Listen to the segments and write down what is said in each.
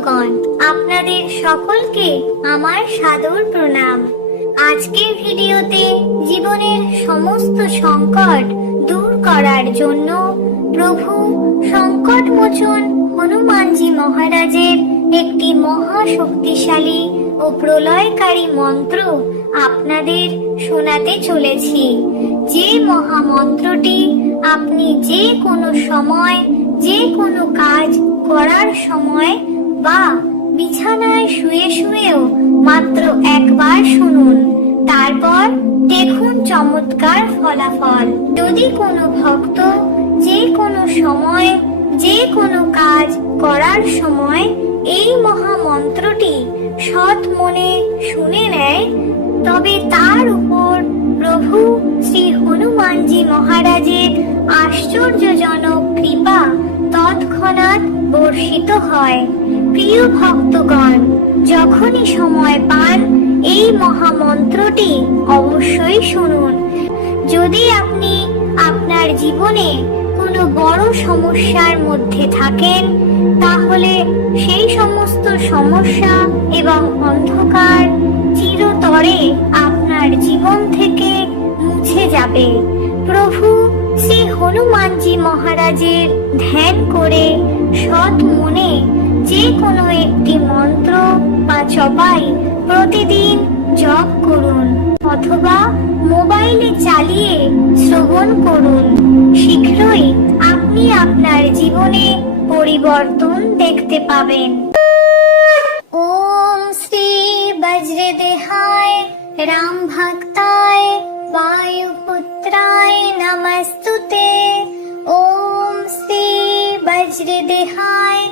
ভক্তগণ, আপনাদের সকলকে আমার সাদর প্রণাম। আজকের ভিডিওতে জীবনের সমস্ত সংকট দূর করার জন্য প্রভু সংকটমোচন হনুমানজি মহারাজের একটি মহা শক্তিশালী ও প্রলয়কারী মন্ত্র আপনাদের শোনাতে চলেছি। যে মহামন্ত্রটি আপনি যে কোনো সময় যে কোনো কাজ করার সময় বা বিছানায় শুয়ে শুয়েও মাত্র একবার শুনুন, তারপর দেখুন চমৎকার ফলাফল। যদি কোনো ভক্ত যে কোনো সময় যে কোনো কাজ করার সময় এই মহামন্ত্রটি সৎ মনে শুনে নেয়, তবে তার উপর প্রভু শ্রী হনুমানজি মহারাজের আশ্চর্যজনক কৃপা তৎক্ষণাৎ বর্ষিত হয়। প্রিয় ভক্তগণ, যখনই সময় পান এই মহামন্ত্রটি অবশ্যই শুনুন। যদি আপনি আপনার জীবনে কোনো বড় সমস্যার মধ্যে থাকেন, তাহলে সেই সমস্ত সমস্যা এবং অন্ধকার চিরতরে আপনার জীবন থেকে মুছে যাবে। প্রভু শ্রী হনুমানজি মহারাজের ধ্যান করে সৎ মনে যে কোনো একটি মন্ত্র বা জপাই প্রতিদিন জপ করুন অথবা মোবাইলে চালিয়ে শ্রবণ করুন। শীঘ্রই আপনি আপনার জীবনে পরিবর্তন দেখতে পাবেন। ওম শ্রী বজ্রদেহায় রাম ভক্তায় বায়ুপুত্রায় নমস্তুতে। ওম শ্রী বজ্রদেহায়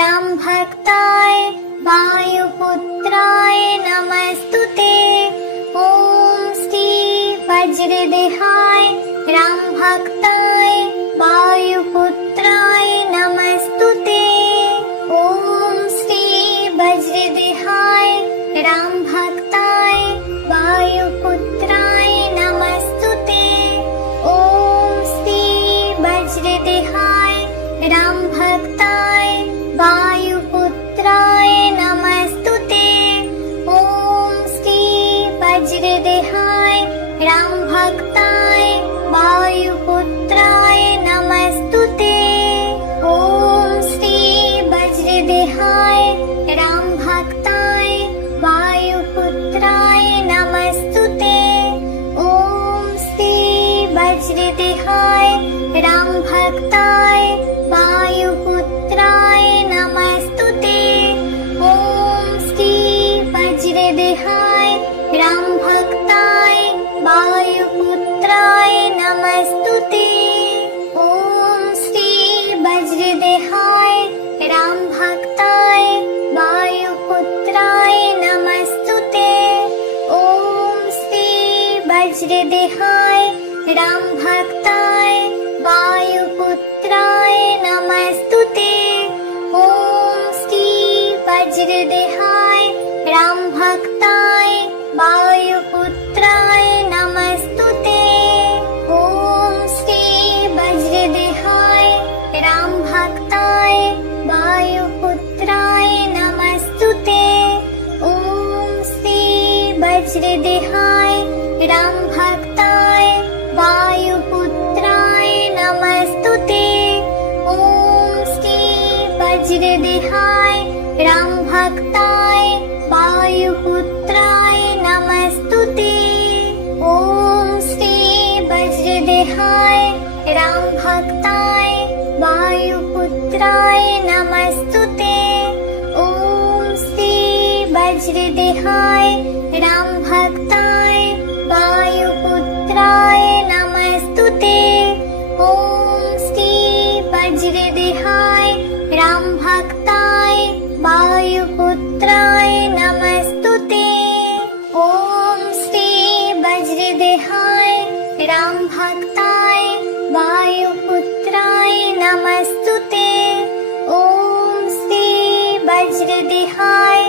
রাম ভক্তায় বায়ুপুত্রায় নমস্তুতে। ওম শ্রী বজ্রদেহায় রাম ভক্তায় বায়ুপুত্রায় নমস্তুতে। ওম শ্রী বজ্রদেহায় রাম ভক্তায় বায়ুপুত্রায় নমস্তুতে। ওম শ্রী বজ্রদেহায় রাম ভক্তায় বায়ুপুত্রায় নমস্তুতে। ওম শ্রী বজ্রদেহায় রাম ভক্তায় বায়ুপুত্রায় নমস্তুতে। ওম শ্রী বজ্রদেহায় রাম ভক্তায় বায়ুপুত্রায় নমস্তুতে। ওম শ্রী বজ্রদেহায় রাম ভক্তায় বায়ুপুত্রায় নমস্তুতে। ওম শ্রী বজ্রদেহায় রাম ভক্তায় বায়ুপুত্রায় নমস্তুতে। ওম শ্রী বজ্রদেহায় রাম ভক্তায় বায়ুপুত্রায় নমস্তুতে। ওম শ্রী বজ্রদেহায় রাম ভক্তায় বায়ুপুত্রায় নমস্তুতে। ওম শ্রী বজ্রদেহায় রাম ভক্তায় বায়ুপুত্রায় নমস্তুতে। ওম শ্রী বজ্রদেহায় রাম ভক্তায় বায়ুপুত্রায় নমস্তুতে। ওম শ্রী বজ্রদেহায় রাম ভক্তায় বায়ুপুত্রায় নমস্তুতে। ওম শ্রী বজ্রদেহায় রাম ভক্তায় বায়ুপুত্রায় নমস্তুতে। ওম শ্রী বজ্রদেহায় রাম ভক্তায় বায়ুপুত্রায় নমস্তুতে। ওম শ্রী বজ্রদেহায় রাম ভক্তায় বায়ুপুত্রায় নমস্তুতে। ওম শ্রী বজ্রদেহায় রাম ভক্তায় বায়ুপুত্রায় নমস্তুতে। ওম শ্রী বজ্রদেহায় রাম ভক্তায় বায়ুপুত্রায় নমস্তুতে। ওম শ্রী বজ্রদেহায়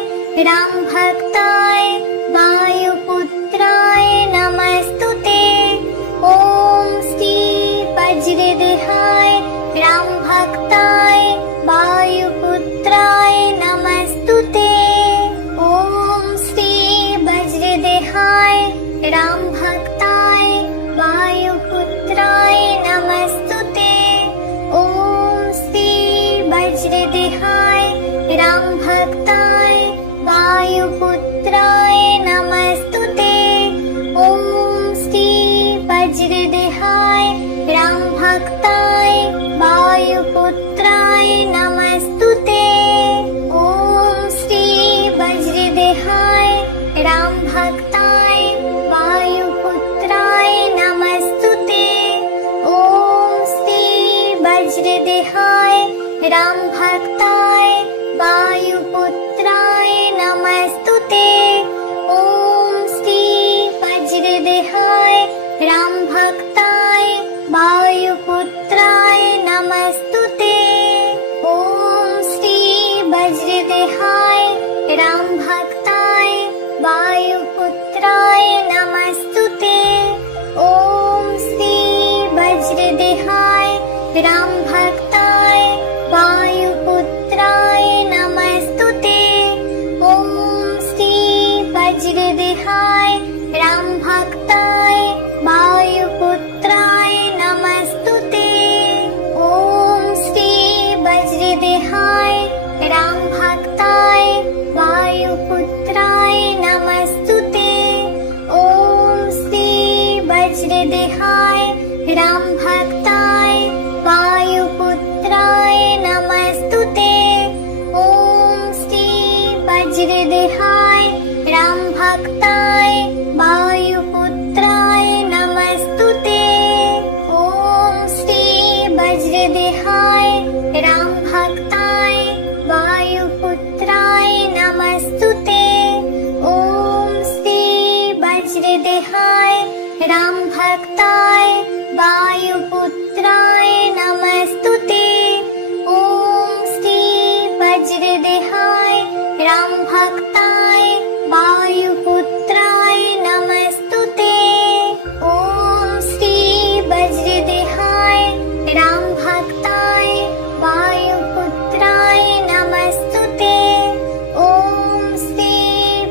রাম ভক্তায় বায়ুপুত্রায় নমস্তুতে। ওম শ্রী বজ্রদেহায় রাম ভক্তায় বায়ুপুত্রায় নমস্তুতে। भक्ताय वायुपुत्राय नमस्तुते। ॐ श्री वज्रदेहाय राम भक्ताय वायुपुत्राय नमस्तुते। ॐ श्री वज्रदेहाय राम भक्ताय वायुपुत्राय नमस्तुते। ॐ श्री वज्रदेहाय राम भक्ताय वायुपुत्राय नमस्तुते। ॐ श्री वज्रदेहाय राम भक्ताय वायुपुत्राय नमस्तुते। ॐ श्री वज्रदेहाय राम भक्ताय वायुपुत्राय नमस्तुते। ॐ श्री वज्रदेहाय राम भक्ताय वायुपुत्राय नमस्तुते। ॐ श्री वज्रदेहाय राम भक्ताय वायुपुत्राय नमस्तुते। ॐ श्री वज्रदेहाय राम भक्ताय वायुपुत्राय नमस्तुते। ॐ श्री वज्रदेहाय राम भक्ताय वायुपुत्राय नमस्तुते। ॐ श्री वज्रदेहाय राम भक्ताय वायुपुत्राय नमस्तुते। ॐ श्री वज्रदेहाय राम भक्ताय वायुपुत्राय नमस्तुते। ॐ श्री वज्रदेहाय राम भक्ताय वायुपुत्राय नमस्तुते। ॐ श्री वज्रदेहाय राम भक्ताय वायुपुत्राय नमस्तुते। ॐ श्री वज्रदेहाय राम भक्ताय वायुपुत्राय नमस्तुते। ॐ श्री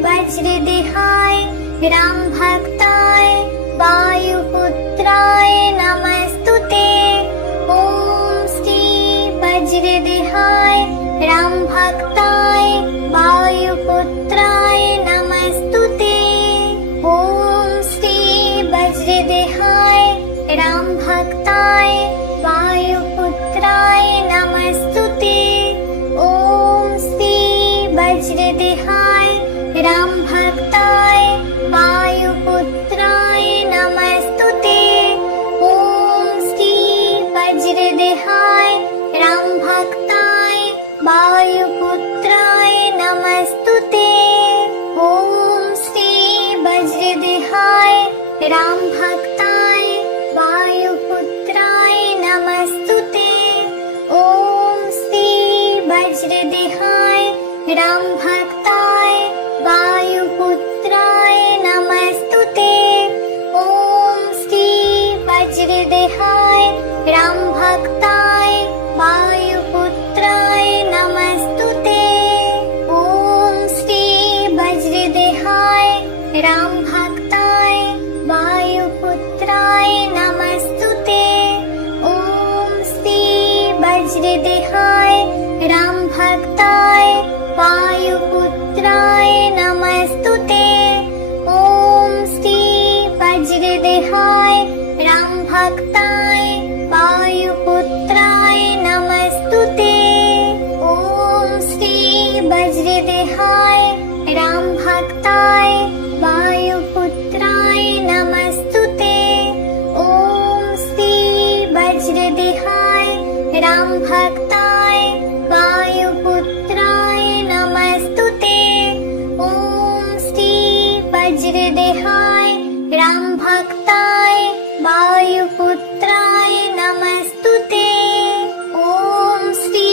वज्रदेहाय राम भक्ताय वायुपुत्राय नमस्तुते। ॐ श्री वज्रदेहाय राम भक्ताय वायुपुत्राय नमस्तुते। ॐ श्री वज्रदेहाय राम भक्ताय वायुपुत्राय नमस्तुते। ॐ श्री वज्रदेहाय राम भक्ताय वायुपुत्राय नमस्तुते। ॐ श्री वज्रदेहाय राम भक्ताय वायुपुत्राय नमस्तुते। ॐ श्री वज्रदेहाय राम भक्ताय वायुपुत्राय नमस्तुते। ॐ श्री वज्रदेहाय राम भक्ताय वायुपुत्राय नमस्तुते। ॐ श्री वज्रदेहाय राम भक्ताय वायुपुत्राय नमस्तुते। ॐ श्री वज्रदेहाय राम भक्ताय वायुपुत्राय नमस्तुते। ॐ श्री वज्रदेहाय राम भक्ताय वायुपुत्राय नमस्तुते। ॐ श्री वज्रदेहाय राम भक्ताय वायुपुत्राय नमस्तुते। ॐ श्री वज्रदेहाय राम भक्ताय वायुपुत्राय नमस्तुते। ॐ श्री वज्रदेहाय राम भक्ताय वायुपुत्राय नमस्तुते। ॐ श्री वज्रदेहाय राम भक्ताय वायुपुत्राय नमस्तुते। ॐ श्री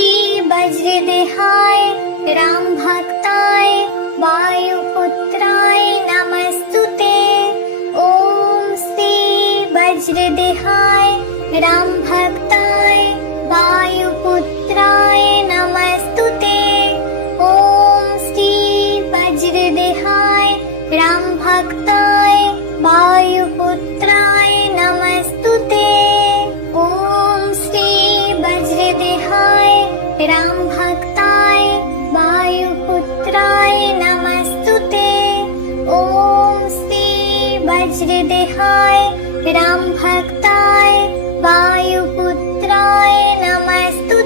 वज्रदेहाय राम भक्ताय वायुपुत्राय नमस्तुते। ॐ श्री वज्रदेहाय राम भक्ताय वायुपुत्राय नमस्तुते। ॐ श्री वज्रदेहाय राम भक्ताय वायुपुत्राय नमस्तुते। ॐ श्री वज्रदेहाय राम भक्ताय वायुपुत्राय वज्रदेहाय रामभक्ताय वायुपुत्राय नमस्तुते।